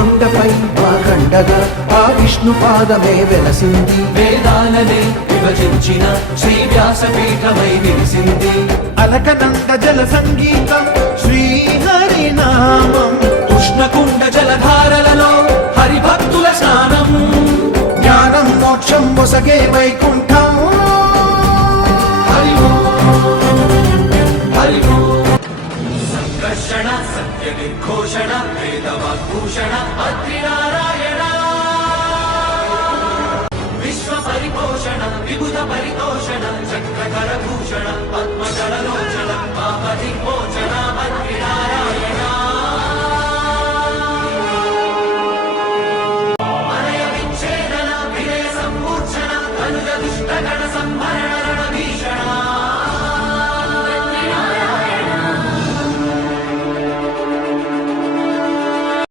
కొండపై మాకండగా ఆ విష్ణు పాదమే వెలసింది. వేదాలనే విభజించిన శ్రీ వ్యాసపీఠమై నిలిసింది. అలకనంద జల సంగీతం శ్రీహరినామం, ఉష్ణకుండ జలధారలలో హరిభక్తుల స్నానం. జ్ఞానం మోక్షం మొసగే వైకుంఠం. హరి ఓం హరి ఓం. సంకర్షణ సత్య నిర్ఘోషణ వేదవాగ్భూషణ అద్రినారాయణ. విశ్వ పరిపోషణ విబుధ పరితోషణ చక్రధర భూషణ